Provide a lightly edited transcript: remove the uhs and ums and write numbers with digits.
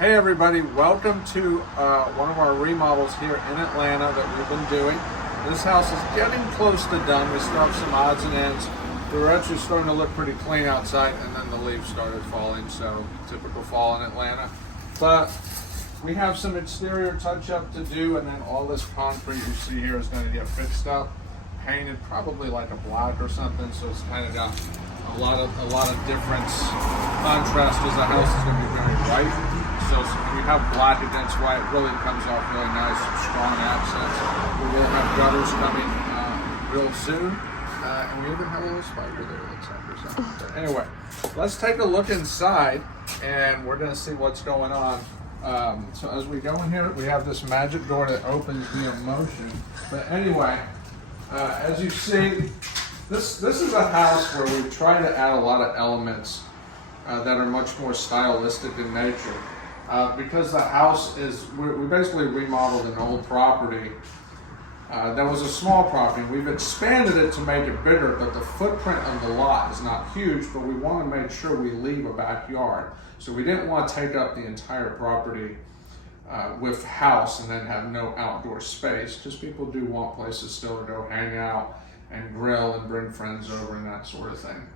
Hey everybody, welcome to one of our remodels here in Atlanta that we've been doing. This house is getting close to done. We still have some odds and ends. We were actually starting to look pretty clean outside and then the leaves started falling, so typical fall in Atlanta. But we have some exterior touch up to do, and then all this concrete you see here is going to get fixed up, painted probably like a black or something, so it's kind of got a lot of difference, contrast, as the house is going to be very white. So we have black against white, really comes off really nice, strong accents. We will have gutters coming real soon. And we even have a little spider there, looks like, or something. But anyway, let's take a look inside and we're gonna see what's going on. So as we go in here, we have this magic door that opens via motion. But anyway, as you see, this is a house where we try to add a lot of elements that are much more stylistic in nature. Because the house is, we basically remodeled an old property that was a small property. We've expanded it to make it bigger, but the footprint of the lot is not huge, but we want to make sure we leave a backyard. So we didn't want to take up the entire property with house and then have no outdoor space, because people do want places still to go hang out and grill and bring friends over and that sort of thing.